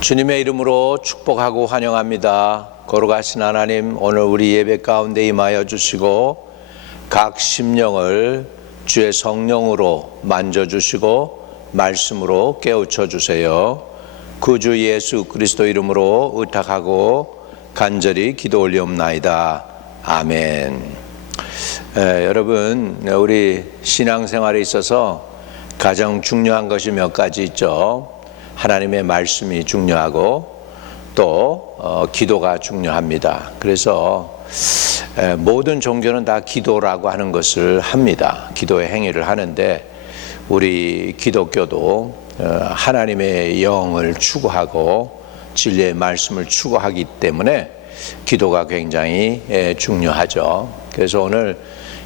주님의 이름으로 축복하고 환영합니다. 거룩하신 하나님, 오늘 우리 예배 가운데 임하여 주시고 각 심령을 주의 성령으로 만져주시고 말씀으로 깨우쳐 주세요. 구주 예수 그리스도 이름으로 의탁하고 간절히 기도 올리옵나이다. 아멘. 여러분, 우리 신앙생활에 있어서 가장 중요한 것이 몇 가지 있죠. 하나님의 말씀이 중요하고 또 기도가 중요합니다. 그래서 모든 종교는 다 기도라고 하는 것을 합니다. 기도의 행위를 하는데 우리 기독교도 하나님의 영을 추구하고 진리의 말씀을 추구하기 때문에 기도가 굉장히 중요하죠. 그래서 오늘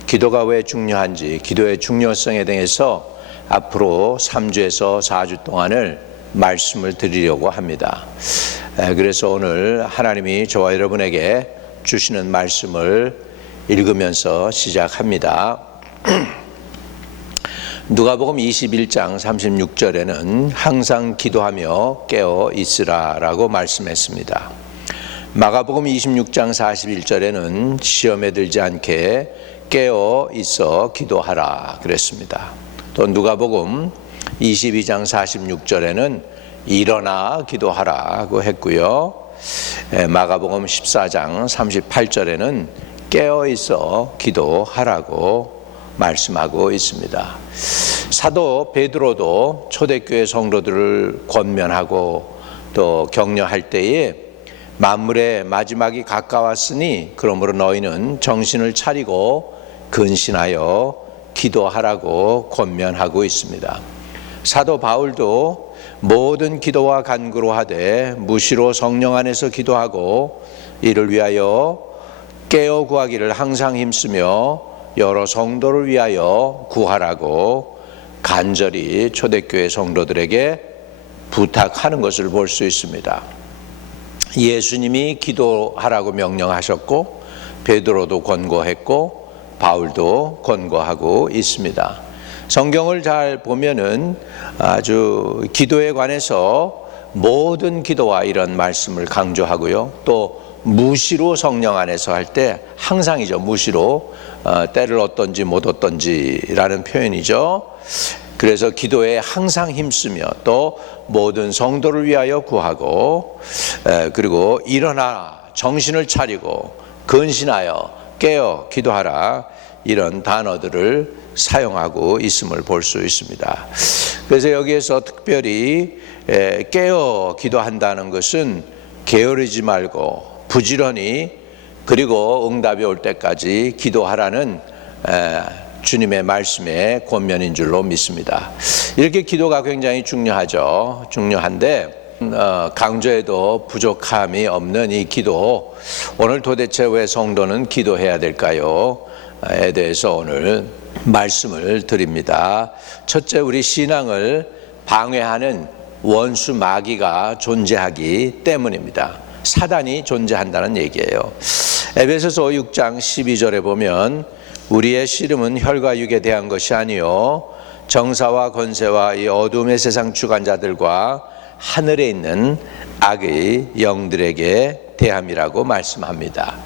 기도가 왜 중요한지, 기도의 중요성에 대해서 앞으로 3주에서 4주 동안을 말씀을 드리려고 합니다. 그래서 오늘 하나님이 저와 여러분에게 주시는 말씀을 읽으면서 시작합니다. 누가복음 21장 36절에는 항상 기도하며 깨어 있으라 라고 말씀했습니다. 마가복음 26장 41절에는 시험에 들지 않게 깨어 있어 기도하라 그랬습니다. 또 누가복음 22장 46절에는 일어나 기도하라고 했고요. 마가복음 14장 38절에는 깨어 있어 기도하라고 말씀하고 있습니다. 사도 베드로도 초대교회 성도들을 권면하고 또 격려할 때에 만물의 마지막이 가까웠으니 그러므로 너희는 정신을 차리고 근신하여 기도하라고 권면하고 있습니다. 사도 바울도 모든 기도와 간구로 하되 무시로 성령 안에서 기도하고 이를 위하여 깨어 구하기를 항상 힘쓰며 여러 성도를 위하여 구하라고 간절히 초대교회 성도들에게 부탁하는 것을 볼 수 있습니다. 예수님이 기도하라고 명령하셨고 베드로도 권고했고 바울도 권고하고 있습니다. 성경을 잘 보면은 아주 기도에 관해서 모든 기도와 이런 말씀을 강조하고요. 또 무시로 성령 안에서 할 때 항상이죠. 무시로 때를 얻든지 못 얻든지라는 표현이죠. 그래서 기도에 항상 힘쓰며 또 모든 성도를 위하여 구하고 그리고 일어나 정신을 차리고 근신하여 깨어 기도하라 이런 단어들을 사용하고 있음을 볼 수 있습니다. 그래서 여기에서 특별히 깨어 기도한다는 것은 게으르지 말고 부지런히 그리고 응답이 올 때까지 기도하라는 주님의 말씀의 권면인 줄로 믿습니다. 이렇게 기도가 굉장히 중요하죠. 중요한데 강조해도 부족함이 없는 이 기도, 오늘 도대체 왜 성도는 기도해야 될까요? 에 대해서 오늘 말씀을 드립니다. 첫째, 우리 신앙을 방해하는 원수 마귀가 존재하기 때문입니다. 사단이 존재한다는 얘기예요. 에베소서 6장 12절에 보면 우리의 씨름은 혈과 육에 대한 것이 아니요 정사와 권세와 이 어둠의 세상 주관자들과 하늘에 있는 악의 영들에게 대함이라고 말씀합니다.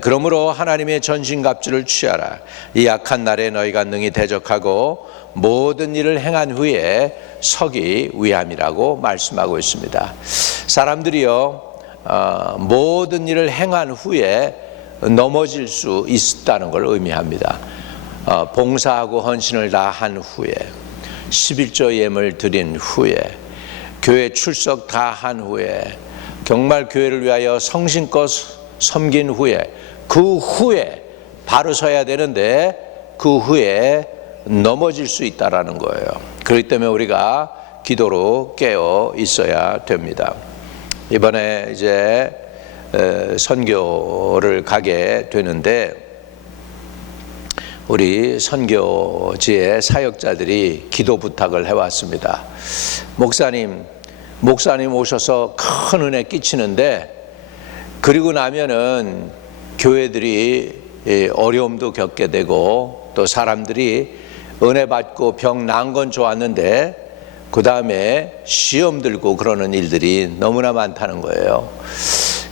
그러므로 하나님의 전신갑주를 취하라. 이 악한 날에 너희가 능히 대적하고 모든 일을 행한 후에 서기 위함이라고 말씀하고 있습니다. 사람들이요 모든 일을 행한 후에 넘어질 수 있다는 걸 의미합니다. 봉사하고 헌신을 다 한 후에 11조 예물 드린 후에 교회 출석 다 한 후에 정말 교회를 위하여 성심껏 섬긴 후에 그 후에 바로 서야 되는데 그 후에 넘어질 수 있다라는 거예요. 그렇기 때문에 우리가 기도로 깨어 있어야 됩니다. 이번에 이제 선교를 가게 되는데 우리 선교지의 사역자들이 기도 부탁을 해왔습니다. 목사님 오셔서 큰 은혜 끼치는데 그리고 나면은 교회들이 어려움도 겪게 되고 또 사람들이 은혜 받고 병 난 건 좋았는데 그 다음에 시험 들고 그러는 일들이 너무나 많다는 거예요.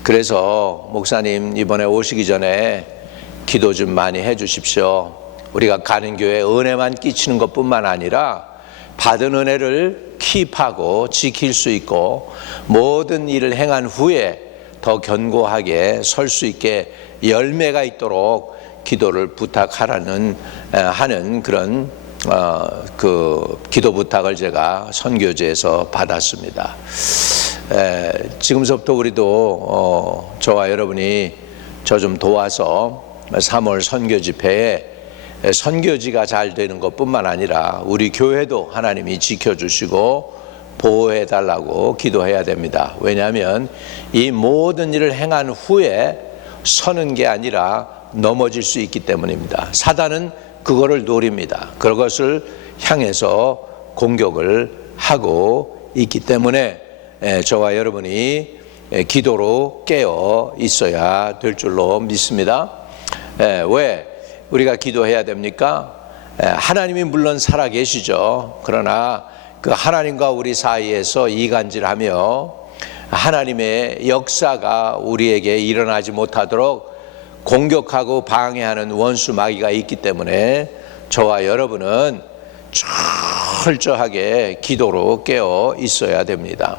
그래서 목사님 이번에 오시기 전에 기도 좀 많이 해 주십시오. 우리가 가는 교회에 은혜만 끼치는 것뿐만 아니라 받은 은혜를 킵하고 지킬 수 있고 모든 일을 행한 후에 더 견고하게 설 수 있게 열매가 있도록 기도를 부탁하라는 하는 그런 그 기도 부탁을 제가 선교제에서 받았습니다. 지금서부터 우리도 저와 여러분이 저 좀 도와서 3월 선교 집회에 선교지가 잘 되는 것뿐만 아니라 우리 교회도 하나님이 지켜주시고 보호해 달라고 기도해야 됩니다. 왜냐하면 이 모든 일을 행한 후에 서는 게 아니라 넘어질 수 있기 때문입니다. 사단은 그거를 노립니다. 그것을 향해서 공격을 하고 있기 때문에 저와 여러분이 기도로 깨어 있어야 될 줄로 믿습니다. 왜 우리가 기도해야 됩니까? 하나님이 물론 살아계시죠. 그러나 그 하나님과 우리 사이에서 이간질하며 하나님의 역사가 우리에게 일어나지 못하도록 공격하고 방해하는 원수 마귀가 있기 때문에 저와 여러분은 철저하게 기도로 깨어 있어야 됩니다.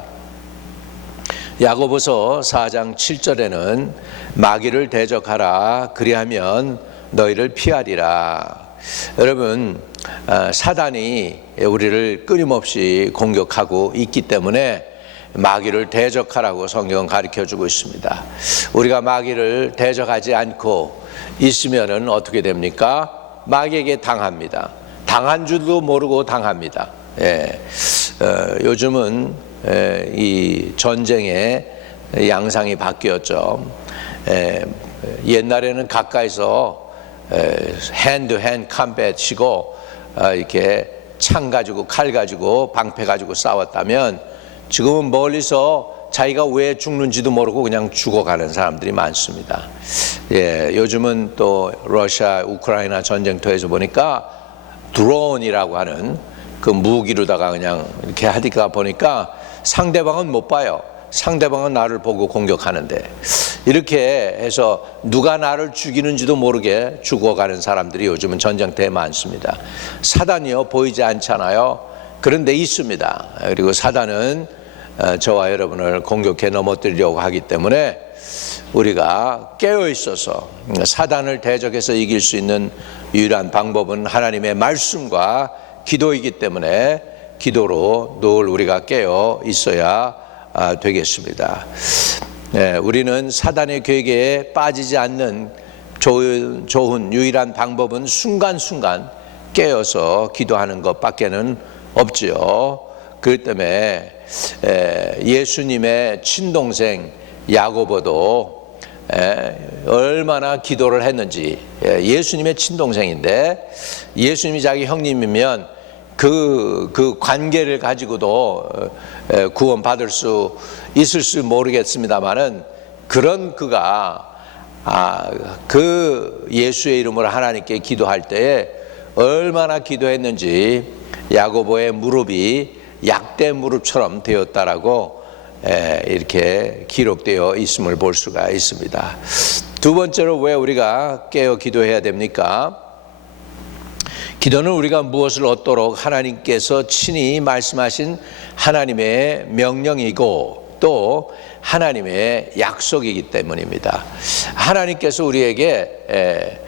야고보서 4장 7절에는 마귀를 대적하라 그리하면 너희를 피하리라. 여러분, 사단이 우리를 끊임없이 공격하고 있기 때문에 마귀를 대적하라고 성경은 가르쳐주고 있습니다. 우리가 마귀를 대적하지 않고 있으면은 어떻게 됩니까? 마귀에게 당합니다. 당한 줄도 모르고 당합니다. 요즘은 이 전쟁의 양상이 바뀌었죠. 옛날에는 가까이서 핸드핸드 컴뱃이고 이렇게 창 가지고 칼 가지고 방패 가지고 싸웠다면 지금은 멀리서 자기가 왜 죽는지도 모르고 그냥 죽어가는 사람들이 많습니다. 요즘은 또 러시아 우크라이나 전쟁터에서 보니까 드론이라고 하는 그 무기로다가 그냥 이렇게 하니까 보니까 상대방은 못 봐요. 상대방은 나를 보고 공격하는데 이렇게 해서 누가 나를 죽이는지도 모르게 죽어가는 사람들이 요즘은 전쟁터에 많습니다. 사단이요 보이지 않잖아요. 그런데 있습니다. 그리고 사단은 저와 여러분을 공격해 넘어뜨리려고 하기 때문에 우리가 깨어 있어서 사단을 대적해서 이길 수 있는 유일한 방법은 하나님의 말씀과 기도이기 때문에 기도로 늘 우리가 깨어 있어야 되겠습니다. 우리는 사단의 계획에 빠지지 않는 좋은 유일한 방법은 순간순간 깨어서 기도하는 것밖에는 없지요. 그렇기 때문에 예수님의 친동생 야고보도 얼마나 기도를 했는지, 예수님의 친동생인데 예수님이 자기 형님이면 그 관계를 가지고도 구원받을 수 있을지 모르겠습니다만은 그런 그가 그 예수의 이름으로 하나님께 기도할 때에 얼마나 기도했는지 야고보의 무릎이 약대 무릎처럼 되었다라고 이렇게 기록되어 있음을 볼 수가 있습니다. 두 번째로 왜 우리가 깨어 기도해야 됩니까? 기도는 우리가 무엇을 얻도록 하나님께서 친히 말씀하신 하나님의 명령이고 또 하나님의 약속이기 때문입니다. 하나님께서 우리에게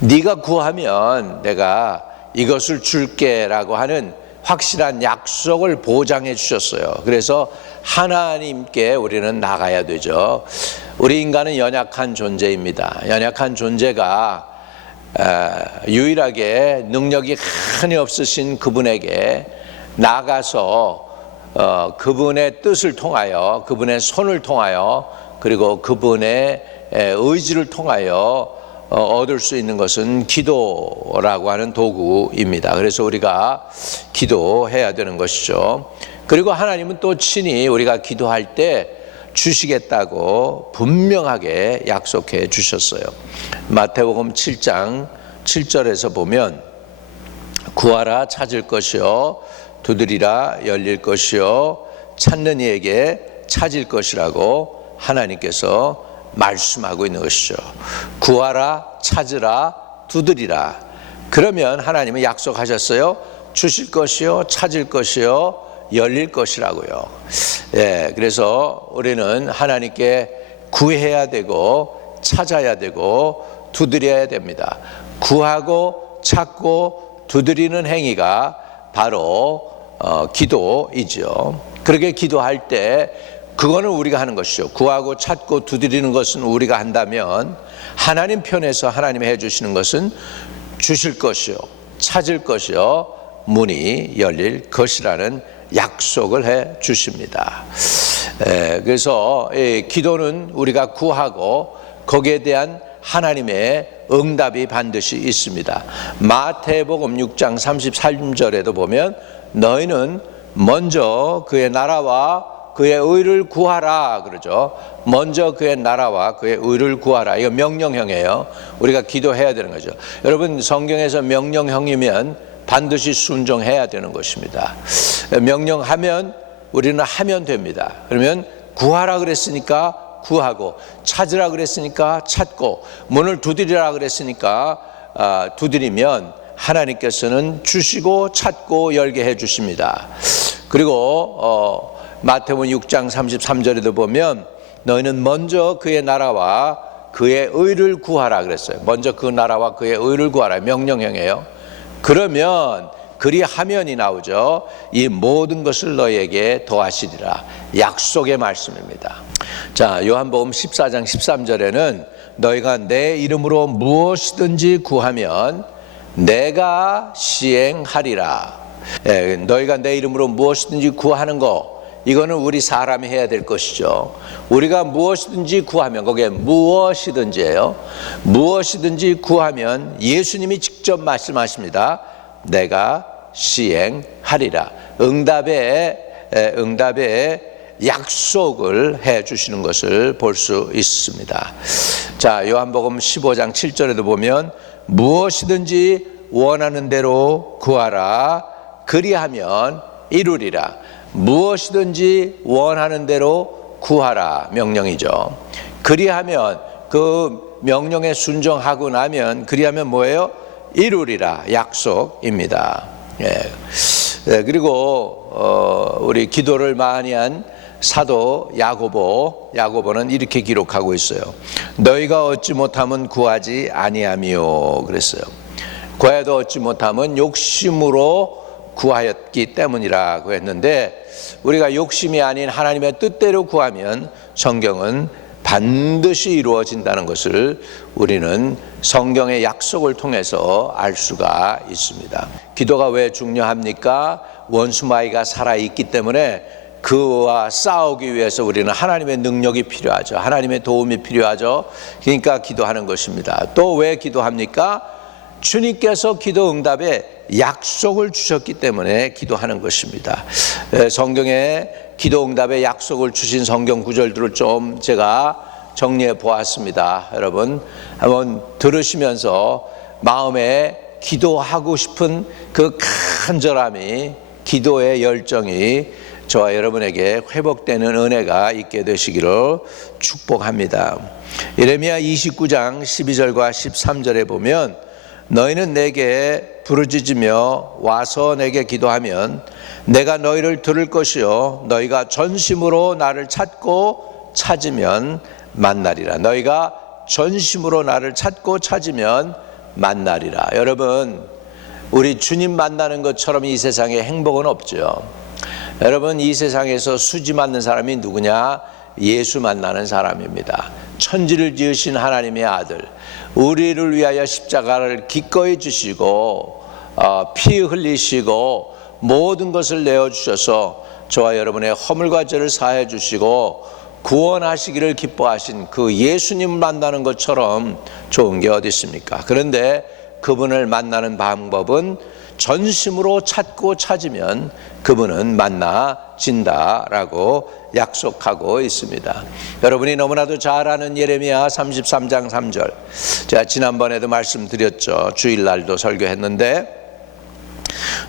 네가 구하면 내가 이것을 줄게라고 하는 확실한 약속을 보장해 주셨어요. 그래서 하나님께 우리는 나가야 되죠. 우리 인간은 연약한 존재입니다. 연약한 존재가 유일하게 능력이 흔히 없으신 그분에게 나가서 그분의 뜻을 통하여 그분의 손을 통하여 그리고 그분의 의지를 통하여 얻을 수 있는 것은 기도라고 하는 도구입니다. 그래서 우리가 기도해야 되는 것이죠. 그리고 하나님은 또 친히 우리가 기도할 때 주시겠다고 분명하게 약속해 주셨어요. 마태복음 7장 7절에서 보면 구하라 찾을 것이요 두드리라 열릴 것이요 찾는 이에게 찾을 것이라고 하나님께서 말씀하고 있는 것이죠. 구하라, 찾으라, 두드리라. 그러면 하나님은 약속하셨어요. 주실 것이요, 찾을 것이요, 열릴 것이라고요. 예, 그래서 우리는 하나님께 구해야 되고 찾아야 되고 두드려야 됩니다. 구하고 찾고 두드리는 행위가 바로 기도이죠. 그렇게 기도할 때 그거는 우리가 하는 것이죠. 구하고 찾고 두드리는 것은 우리가 한다면 하나님 편에서 하나님이 해주시는 것은 주실 것이요 찾을 것이요 문이 열릴 것이라는 약속을 해 주십니다. 그래서 기도는 우리가 구하고 거기에 대한 하나님의 응답이 반드시 있습니다. 마태복음 6장 33절에도 보면 너희는 먼저 그의 나라와 그의 의를 구하라 그러죠. 먼저 그의 나라와 그의 의를 구하라. 이거 명령형이에요. 우리가 기도해야 되는 거죠. 여러분 성경에서 명령형이면 반드시 순종해야 되는 것입니다. 명령하면 우리는 하면 됩니다. 그러면 구하라 그랬으니까 구하고 찾으라 그랬으니까 찾고 문을 두드리라 그랬으니까 두드리면 하나님께서는 주시고 찾고 열게 해 주십니다. 그리고 마태복음 6장 33절에도 보면 너희는 먼저 그의 나라와 그의 의를 구하라 그랬어요. 먼저 그 나라와 그의 의를 구하라. 명령형이에요. 그러면 그리하면이 나오죠. 이 모든 것을 너희에게 더하시리라. 약속의 말씀입니다. 자, 요한복음 14장 13절에는 너희가 내 이름으로 무엇이든지 구하면 내가 시행하리라. 너희가 내 이름으로 무엇이든지 구하는 거, 이거는 우리 사람이 해야 될 것이죠. 우리가 무엇이든지 구하면, 거기에 무엇이든지예요. 무엇이든지 구하면 예수님이 직접 말씀하십니다. 내가 시행하리라. 응답의 약속을 해 주시는 것을 볼 수 있습니다. 자, 요한복음 15장 7절에도 보면 무엇이든지 원하는 대로 구하라. 그리하면 이루리라. 무엇이든지 원하는 대로 구하라 명령이죠. 그리하면 그 명령에 순종하고 나면 그리하면 뭐예요? 이루리라 약속입니다. 그리고 우리 기도를 많이 한 사도 야고보는 이렇게 기록하고 있어요. 너희가 얻지 못하면 구하지 아니하며 그랬어요. 구하여도 얻지 못하면 욕심으로 구하였기 때문이라고 했는데 우리가 욕심이 아닌 하나님의 뜻대로 구하면 성경은 반드시 이루어진다는 것을 우리는 성경의 약속을 통해서 알 수가 있습니다. 기도가 왜 중요합니까? 원수마귀가 살아있기 때문에 그와 싸우기 위해서 우리는 하나님의 능력이 필요하죠. 하나님의 도움이 필요하죠. 그러니까 기도하는 것입니다. 또 왜 기도합니까? 주님께서 기도 응답에 약속을 주셨기 때문에 기도하는 것입니다. 성경에 기도 응답에 약속을 주신 성경 구절들을 좀 제가 정리해 보았습니다. 여러분 한번 들으시면서 마음에 기도하고 싶은 그 간절함이, 기도의 열정이 저와 여러분에게 회복되는 은혜가 있게 되시기를 축복합니다. 예레미야 29장 12절과 13절에 보면 너희는 내게 부르짖으며 와서 내게 기도하면 내가 너희를 들을 것이요 너희가 전심으로 나를 찾고 찾으면 만나리라. 너희가 전심으로 나를 찾고 찾으면 만나리라. 여러분 우리 주님 만나는 것처럼 이 세상에 행복은 없죠. 여러분 이 세상에서 수지 맞는 사람이 누구냐? 예수 만나는 사람입니다. 천지를 지으신 하나님의 아들, 우리를 위하여 십자가를 기꺼이 주시고 피 흘리시고 모든 것을 내어주셔서 저와 여러분의 허물과 죄를 사해 주시고 구원하시기를 기뻐하신 그 예수님 만나는 것처럼 좋은 게 어디 있습니까? 그런데 그분을 만나는 방법은 전심으로 찾고 찾으면 그분은 만나진다라고 약속하고 있습니다. 여러분이 너무나도 잘 아는 예레미야 33장 3절, 제가 지난번에도 말씀드렸죠. 주일날도 설교했는데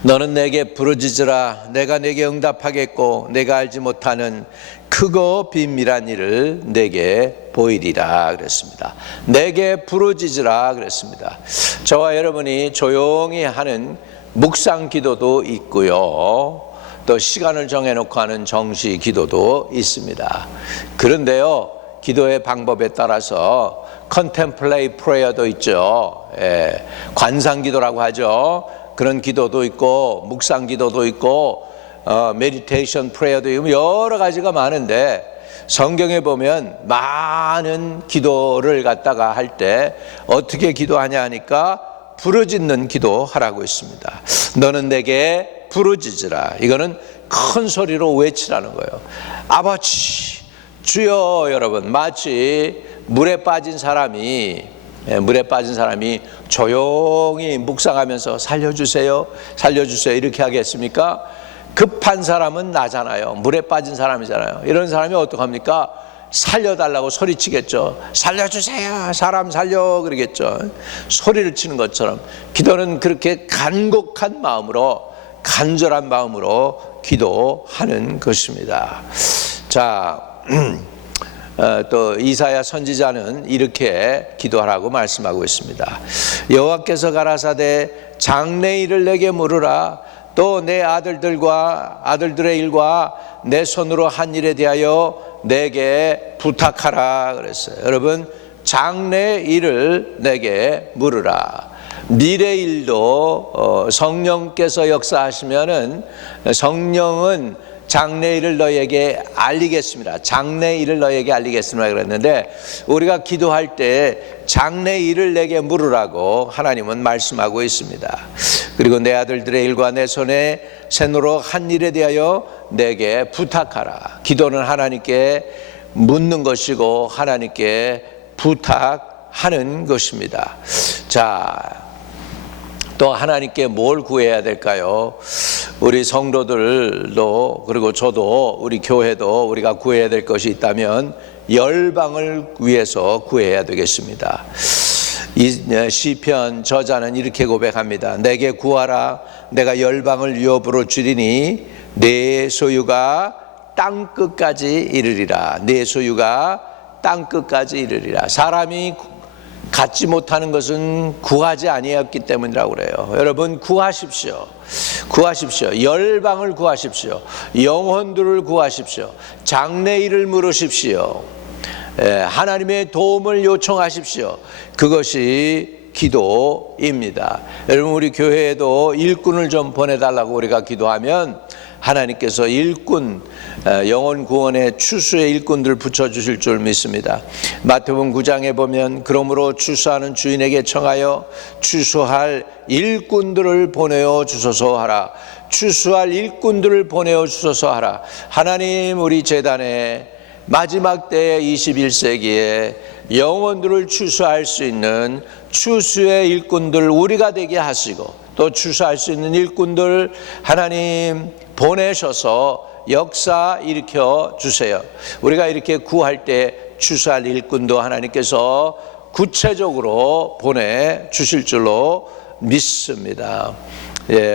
너는 내게 부르짖으라. 내가 내게 응답하겠고 내가 알지 못하는 크고 비밀한 일을 내게 보이리라 그랬습니다. 내게 부르짖으라 그랬습니다. 저와 여러분이 조용히 하는 묵상 기도도 있고요, 또 시간을 정해놓고 하는 정시 기도도 있습니다. 그런데요, 기도의 방법에 따라서 컨템플레이 프레이어도 있죠. 관상 기도라고 하죠. 그런 기도도 있고 묵상 기도도 있고 메디테이션 프레이어도 있고 여러 가지가 많은데, 성경에 보면 많은 기도를 갖다가 할 때 어떻게 기도하냐 하니까 부르짖는 기도 하라고 있습니다. 너는 내게 부르짖으라. 이거는 큰 소리로 외치라는 거예요. 아버지, 주여. 여러분, 마치 물에 빠진 사람이 조용히 묵상하면서 살려주세요, 살려주세요 이렇게 하겠습니까? 급한 사람은 나잖아요. 물에 빠진 사람이잖아요. 이런 사람이 어떡합니까? 살려달라고 소리치겠죠. 살려주세요, 사람 살려 그러겠죠. 소리를 치는 것처럼 기도는 그렇게 간곡한 마음으로, 간절한 마음으로 기도하는 것입니다. 자, 또 이사야 선지자는 이렇게 기도하라고 말씀하고 있습니다. 여호와께서 가라사대 장래일을 내게 물으라. 또 내 아들들의 일과 내 손으로 한 일에 대하여 내게 부탁하라 그랬어요. 여러분, 장래일을 내게 물으라. 미래일도 성령께서 역사하시면은 성령은 장래일을 너에게 알리겠습니다. 장래일을 너에게 알리겠습니다 그랬는데, 우리가 기도할 때 장래일을 내게 물으라고 하나님은 말씀하고 있습니다. 그리고 내 아들들의 일과 내 손에 손으로 한 일에 대하여 내게 부탁하라. 기도는 하나님께 묻는 것이고 하나님께 부탁하는 것입니다. 자, 또 하나님께 뭘 구해야 될까요? 우리 성도들도, 그리고 저도, 우리 교회도 우리가 구해야 될 것이 있다면 열방을 위해서 구해야 되겠습니다. 이 시편 저자는 이렇게 고백합니다. 내게 구하라. 내가 열방을 유업으로 주리니 내 소유가 땅 끝까지 이르리라. 내 소유가 땅 끝까지 이르리라. 사람이 갖지 못하는 것은 구하지 아니었기 때문이라고 그래요. 여러분, 구하십시오. 구하십시오. 열방을 구하십시오. 영혼들을 구하십시오. 장래일을 물으십시오. 하나님의 도움을 요청하십시오. 그것이 기도입니다. 여러분, 우리 교회에도 일꾼을 좀 보내달라고 우리가 기도하면 하나님께서 일꾼, 영혼 구원의 추수의 일꾼들 붙여주실 줄 믿습니다. 마태복음 9장에 보면 그러므로 추수하는 주인에게 청하여 추수할 일꾼들을 보내어 주소서 하라. 추수할 일꾼들을 보내어 주소서 하라. 하나님, 우리 제단에 마지막 때의 21세기에 영혼들을 추수할 수 있는 추수의 일꾼들 우리가 되게 하시고, 또 추수할 수 있는 일꾼들 하나님 보내셔서 역사 일으켜 주세요. 우리가 이렇게 구할 때 추수할 일꾼도 하나님께서 구체적으로 보내주실 줄로 믿습니다.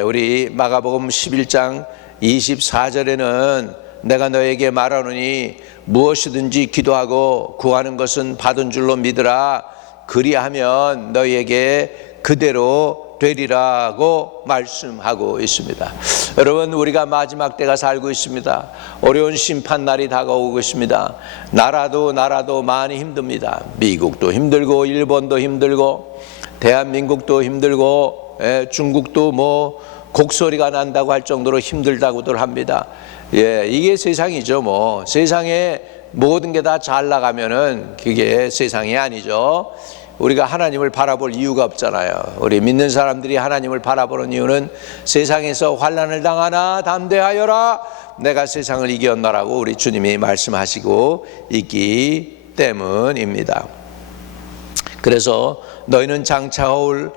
우리 마가복음 11장 24절에는 내가 너에게 말하노니 무엇이든지 기도하고 구하는 것은 받은 줄로 믿으라. 그리하면 너희에게 그대로 되리라고 말씀하고 있습니다. 여러분, 우리가 마지막 때가 살고 있습니다. 어려운 심판날이 다가오고 있습니다. 나라도 많이 힘듭니다. 미국도 힘들고 일본도 힘들고 대한민국도 힘들고 중국도 뭐 곡소리가 난다고 할 정도로 힘들다고들 합니다. 이게 세상이죠. 뭐 세상에 모든 게 다 잘 나가면은 그게 세상이 아니죠. 우리가 하나님을 바라볼 이유가 없잖아요. 우리 믿는 사람들이 하나님을 바라보는 이유는 세상에서 환난을 당하나 담대하여라, 내가 세상을 이겼노라고 우리 주님이 말씀하시고 있기 때문입니다. 그래서 너희는 장차올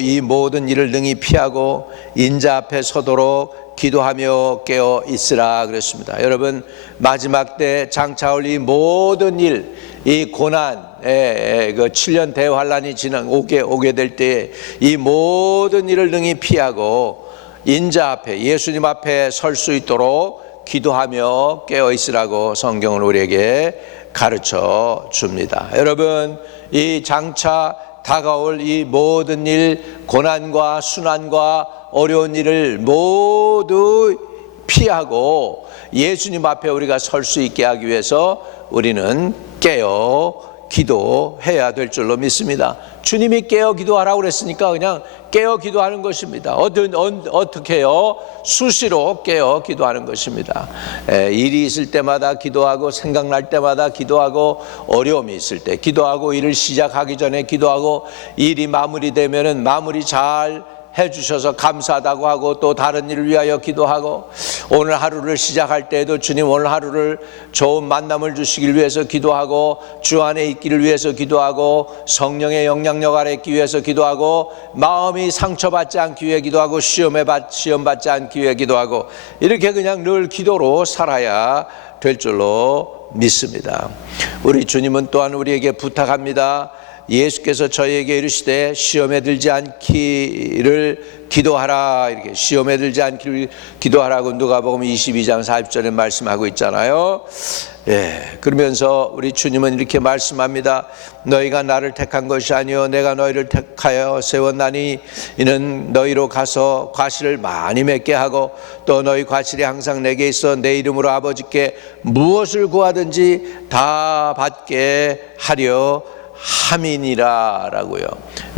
이 모든 일을 능히 피하고 인자 앞에 서도록 기도하며 깨어 있으라 그랬습니다. 여러분, 마지막 때 장차올 이 모든 일, 이 고난, 그 7년 대환란이 오게 될 때 이 모든 일을 능히 피하고 인자 앞에, 예수님 앞에 설 수 있도록 기도하며 깨어 있으라고 성경은 우리에게 가르쳐 줍니다. 여러분, 이 장차 다가올 이 모든 일, 고난과 순환과 어려운 일을 모두 피하고 예수님 앞에 우리가 설 수 있게 하기 위해서 우리는 깨어 기도해야 될 줄로 믿습니다. 주님이 깨어 기도하라고 그랬으니까 그냥 깨어 기도하는 것입니다. 어떻게 해요? 수시로 깨어 기도하는 것입니다. 일이 있을 때마다 기도하고, 생각날 때마다 기도하고, 어려움이 있을 때 기도하고, 일을 시작하기 전에 기도하고, 일이 마무리되면은 마무리 잘 해주셔서 감사하다고 하고, 또 다른 일을 위하여 기도하고, 오늘 하루를 시작할 때에도 주님 오늘 하루를 좋은 만남을 주시길 위해서 기도하고, 주 안에 있기를 위해서 기도하고, 성령의 영향력 아래 있기 위해서 기도하고, 마음이 상처받지 않기 위해 기도하고, 시험 받지 않기 위해 기도하고, 이렇게 그냥 늘 기도로 살아야 될 줄로 믿습니다. 우리 주님은 또한 우리에게 부탁합니다. 예수께서 저희에게 이르시되 시험에 들지 않기를 기도하라, 이렇게 시험에 들지 않기를 기도하라고 누가복음 22장 40절에 말씀하고 있잖아요. 그러면서 우리 주님은 이렇게 말씀합니다. 너희가 나를 택한 것이 아니요 내가 너희를 택하여 세웠나니 이는 너희로 가서 과실을 많이 맺게 하고, 또 너희 과실이 항상 내게 있어 내 이름으로 아버지께 무엇을 구하든지 다 받게 하려 함이니라라고요.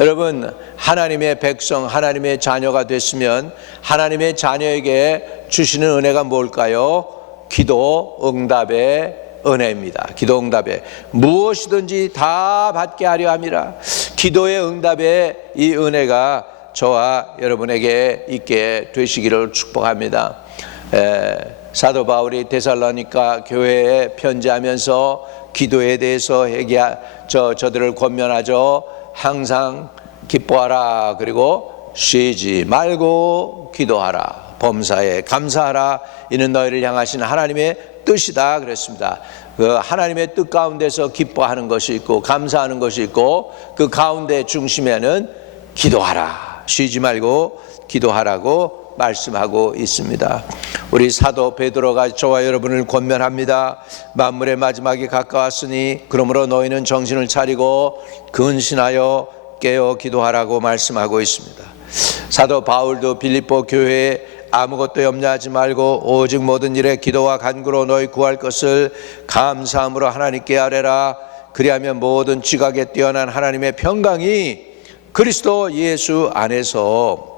여러분, 하나님의 백성, 하나님의 자녀가 됐으면 하나님의 자녀에게 주시는 은혜가 뭘까요? 기도 응답의 은혜입니다. 기도 응답에 무엇이든지 다 받게 하려 함이라. 기도의 응답의 이 은혜가 저와 여러분에게 있게 되시기를 축복합니다. 사도 바울이 데살로니가 교회에 편지하면서 기도에 대해서 저들을 권면하죠. 항상 기뻐하라, 그리고 쉬지 말고 기도하라, 범사에 감사하라, 이는 너희를 향하신 하나님의 뜻이다 그랬습니다. 그 하나님의 뜻 가운데서 기뻐하는 것이 있고 감사하는 것이 있고, 그 가운데 중심에는 기도하라, 쉬지 말고 기도하라고 말씀하고 있습니다. 우리 사도 베드로가 저와 여러분을 권면합니다. 만물의 마지막이 가까웠으니 그러므로 너희는 정신을 차리고 근신하여 깨어 기도하라고 말씀하고 있습니다. 사도 바울도 빌립보 교회에 아무것도 염려하지 말고 오직 모든 일에 기도와 간구로 너희 구할 것을 감사함으로 하나님께 아뢰라. 그리하면 모든 지각에 뛰어난 하나님의 평강이 그리스도 예수 안에서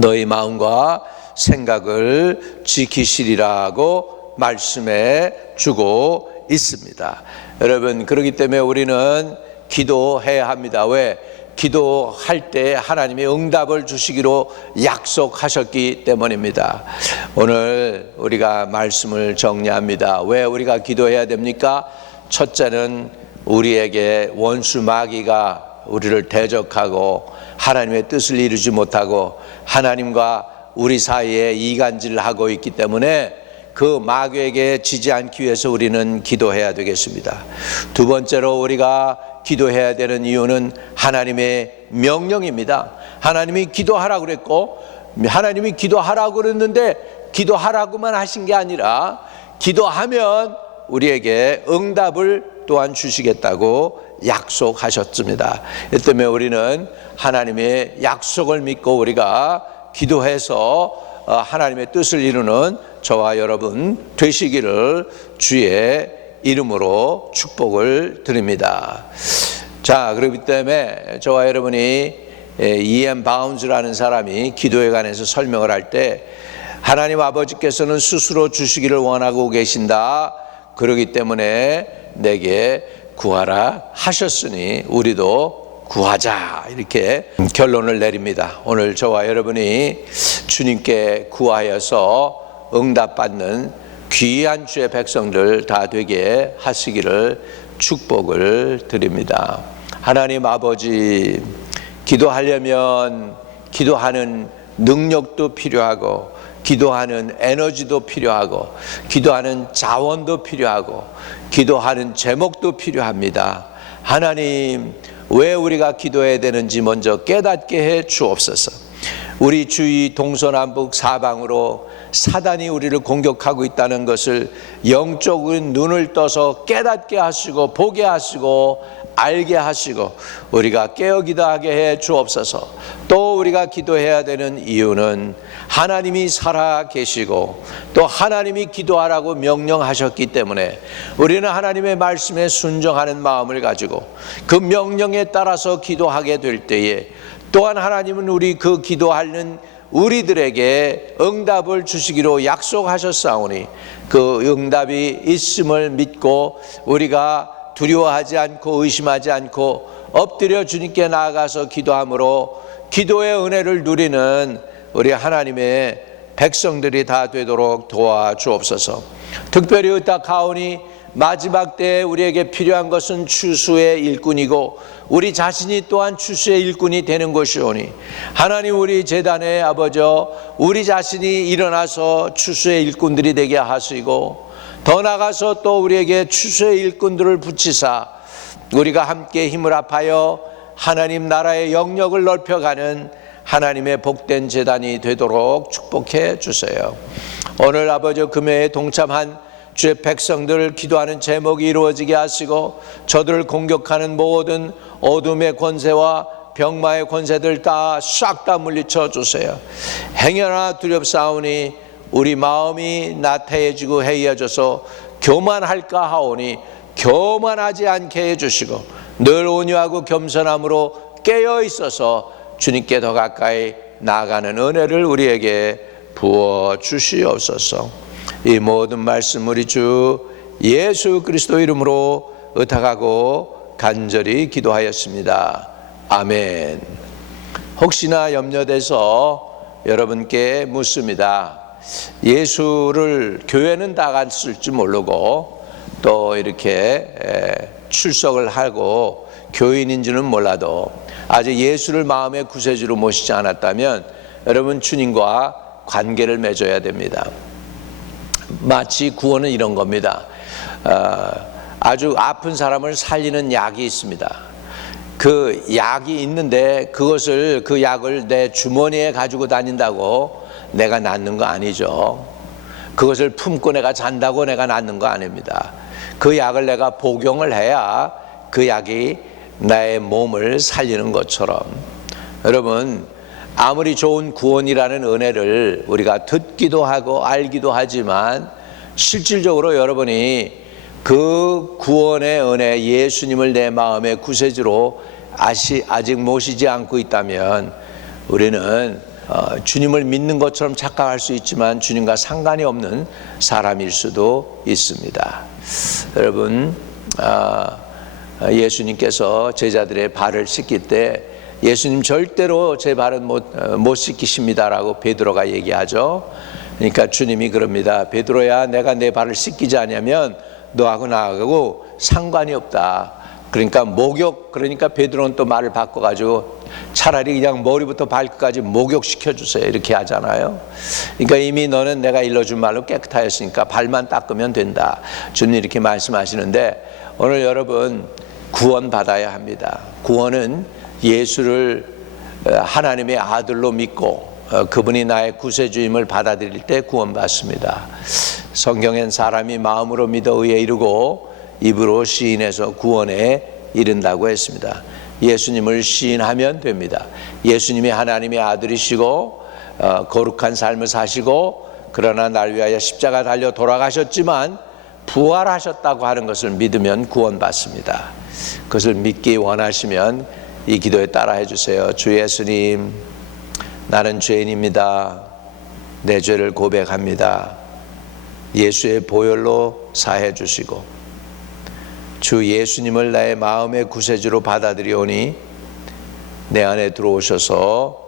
너희 마음과 생각을 지키시리라고 말씀해 주고 있습니다. 여러분, 그렇기 때문에 우리는 기도해야 합니다. 왜? 기도할 때 하나님이 응답을 주시기로 약속하셨기 때문입니다. 오늘 우리가 말씀을 정리합니다. 왜 우리가 기도해야 됩니까? 첫째는 우리에게 원수 마귀가 우리를 대적하고 하나님의 뜻을 이루지 못하고 하나님과 우리 사이에 이간질을 하고 있기 때문에 그 마귀에게 지지 않기 위해서 우리는 기도해야 되겠습니다. 두 번째로 우리가 기도해야 되는 이유는 하나님의 명령입니다. 하나님이 기도하라고 그랬고, 하나님이 기도하라고 그랬는데 기도하라고만 하신 게 아니라 기도하면 우리에게 응답을 또한 주시겠다고 약속하셨습니다. 이 때문에 우리는 하나님의 약속을 믿고 우리가 기도해서 하나님의 뜻을 이루는 저와 여러분 되시기를 주의 이름으로 축복을 드립니다. 자, 그렇기 때문에 저와 여러분이 E.M. 바운즈라는 사람이 기도에 관해서 설명을 할 때, 하나님 아버지께서는 스스로 주시기를 원하고 계신다. 그렇기 때문에 내게 구하라 하셨으니 우리도 구하자, 이렇게 결론을 내립니다. 오늘 저와 여러분이 주님께 구하여서 응답받는 귀한 주의 백성들 다 되게 하시기를 축복을 드립니다. 하나님 아버지, 기도하려면 기도하는 능력도 필요하고, 기도하는 에너지도 필요하고, 기도하는 자원도 필요하고, 기도하는 제목도 필요합니다. 하나님, 왜 우리가 기도해야 되는지 먼저 깨닫게 해 주옵소서. 우리 주위 동서남북 사방으로 사단이 우리를 공격하고 있다는 것을 영적인 눈을 떠서 깨닫게 하시고 보게 하시고 알게 하시고 우리가 깨어 기도하게 해 주옵소서. 또 우리가 기도해야 되는 이유는 하나님이 살아 계시고 또 하나님이 기도하라고 명령하셨기 때문에 우리는 하나님의 말씀에 순종하는 마음을 가지고 그 명령에 따라서 기도하게 될 때에 또한 하나님은 우리 그 기도하는 우리들에게 응답을 주시기로 약속하셨사오니 그 응답이 있음을 믿고 우리가 두려워하지 않고 의심하지 않고 엎드려 주님께 나아가서 기도함으로 기도의 은혜를 누리는 우리 하나님의 백성들이 다 되도록 도와주옵소서. 특별히 의탁하오니 마지막 때에 우리에게 필요한 것은 추수의 일꾼이고 우리 자신이 또한 추수의 일꾼이 되는 것이오니 하나님 우리 제단의 아버지여 우리 자신이 일어나서 추수의 일꾼들이 되게 하시고 더 나아가서 또 우리에게 추수의 일꾼들을 붙이사 우리가 함께 힘을 합하여 하나님 나라의 영역을 넓혀가는 하나님의 복된 제단이 되도록 축복해 주세요. 오늘 아버지 금요에 동참한 주의 백성들 기도하는 제목이 이루어지게 하시고 저들을 공격하는 모든 어둠의 권세와 병마의 권세들 다 싹 다 물리쳐 주세요. 행여나 두렵사오니 우리 마음이 나태해지고 해이어져서 교만할까 하오니 교만하지 않게 해주시고 늘 온유하고 겸손함으로 깨어 있어서 주님께 더 가까이 나아가는 은혜를 우리에게 부어 주시옵소서. 이 모든 말씀 우리 주 예수 그리스도 이름으로 의탁하고 간절히 기도하였습니다. 아멘. 혹시나 염려돼서 여러분께 묻습니다. 예수를 교회는 다 갔을 줄 모르고 또 이렇게 출석을 하고 교인인지는 몰라도 아직 예수를 마음의 구세주로 모시지 않았다면 여러분 주님과 관계를 맺어야 됩니다. 마치 구원은 이런 겁니다. 아주 아픈 사람을 살리는 약이 있습니다. 그 약이 있는데 그 약을 내 주머니에 가지고 다닌다고 내가 낫는 거 아니죠. 그것을 품고 내가 잔다고 내가 낫는 거 아닙니다. 그 약을 내가 복용을 해야 그 약이 나의 몸을 살리는 것처럼 여러분 아무리 좋은 구원이라는 은혜를 우리가 듣기도 하고 알기도 하지만 실질적으로 여러분이 그 구원의 은혜 예수님을 내 마음의 구세주로 아직 모시지 않고 있다면 우리는 주님을 믿는 것처럼 착각할 수 있지만 주님과 상관이 없는 사람일 수도 있습니다. 여러분 예수님께서 제자들의 발을 씻길 때 예수님 절대로 제 발은 못 씻기십니다라고 베드로가 얘기하죠. 그러니까 주님이 그럽니다. 베드로야 내가 내 발을 씻기지 않으면 너하고 나하고 상관이 없다. 그러니까 베드로는 또 말을 바꿔가지고 차라리 그냥 머리부터 발끝까지 목욕시켜 주세요 이렇게 하잖아요. 그러니까 이미 너는 내가 일러준 말로 깨끗하였으니까 발만 닦으면 된다. 주님 이렇게 말씀하시는데 오늘 여러분 구원 받아야 합니다. 구원은 예수를 하나님의 아들로 믿고 그분이 나의 구세주임을 받아들일 때 구원받습니다. 성경엔 사람이 마음으로 믿어 의에 이르고 입으로 시인해서 구원에 이른다고 했습니다. 예수님을 시인하면 됩니다. 예수님이 하나님의 아들이시고 거룩한 삶을 사시고 그러나 날 위하여 십자가 달려 돌아가셨지만 부활하셨다고 하는 것을 믿으면 구원받습니다. 그것을 믿기 원하시면 이 기도에 따라 해주세요. 주 예수님, 나는 죄인입니다. 내 죄를 고백합니다. 예수의 보혈로 사해 주시고 주 예수님을 나의 마음의 구세주로 받아들이오니 내 안에 들어오셔서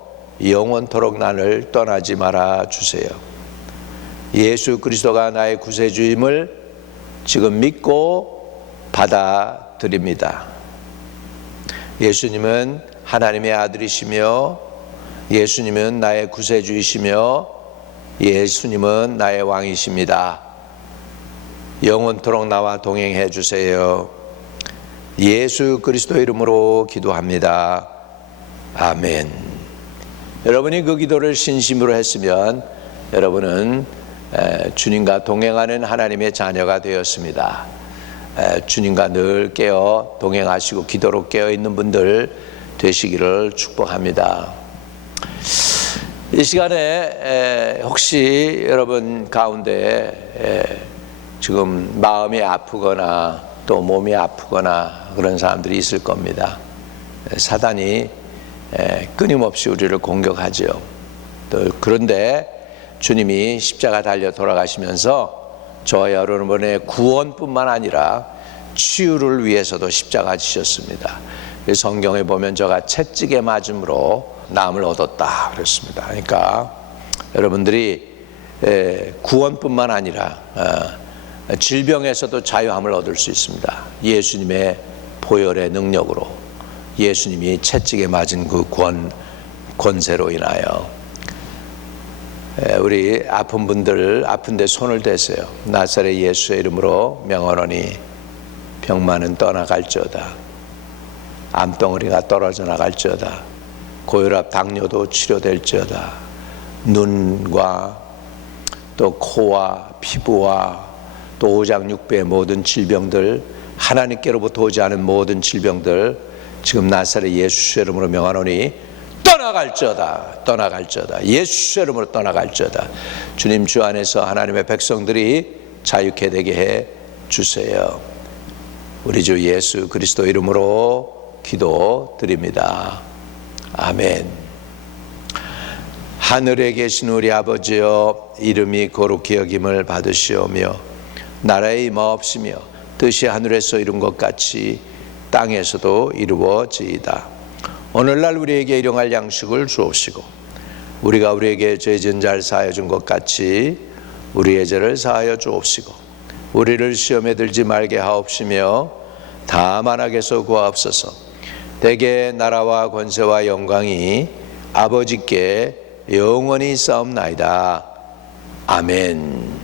영원토록 나를 떠나지 말아 주세요. 예수 그리스도가 나의 구세주임을 지금 믿고 받아들입니다. 예수님은 하나님의 아들이시며 예수님은 나의 구세주이시며 예수님은 나의 왕이십니다. 영원토록 나와 동행해 주세요. 예수 그리스도 이름으로 기도합니다. 아멘. 여러분이 그 기도를 신심으로 했으면 여러분은 주님과 동행하는 하나님의 자녀가 되었습니다. 주님과 늘 깨어 동행하시고 기도로 깨어 있는 분들 되시기를 축복합니다. 이 시간에 혹시 여러분 가운데 지금 마음이 아프거나 또 몸이 아프거나 그런 사람들이 있을 겁니다. 사단이 끊임없이 우리를 공격하죠. 또 그런데 주님이 십자가 달려 돌아가시면서 저와 여러분의 구원뿐만 아니라 치유를 위해서도 십자가 지셨습니다. 성경에 보면 저가 채찍에 맞음으로 나음을 얻었다 그랬습니다. 그러니까 여러분들이 구원뿐만 아니라 질병에서도 자유함을 얻을 수 있습니다. 예수님의 보혈의 능력으로, 예수님이 채찍에 맞은 그 권세로 인하여. 우리 아픈 분들 아픈데 손을 대세요. 나사렛 예수의 이름으로 명하노니 병만은 떠나갈지어다. 암덩어리가 떨어져 나갈지어다. 고혈압 당뇨도 치료될지어다. 눈과 또 코와 피부와 또 오장육부의 모든 질병들, 하나님께로부터 오지 않은 모든 질병들 지금 나사렛 예수 이름으로 명하노니 떠나갈지어다. 떠나갈지어다. 예수 이름으로 떠나갈지어다. 주님 주 안에서 하나님의 백성들이 자유케 되게 해 주세요. 우리 주 예수 그리스도 이름으로 기도드립니다. 아멘. 하늘에 계신 우리 아버지여, 이름이 거룩히 여김을 받으시오며 나라의 임하옵시며 뜻이 하늘에서 이룬 것 같이 땅에서도 이루어지이다. 오늘날 우리에게 일용할 양식을 주옵시고 우리가 우리에게 죄 지은 자를 사하여 준 것 같이 우리의 죄를 사하여 주옵시고 우리를 시험에 들지 말게 하옵시며 다만 악에서 구하옵소서. 대개 나라와 권세와 영광이 아버지께 영원히 있사옵나이다. 아멘.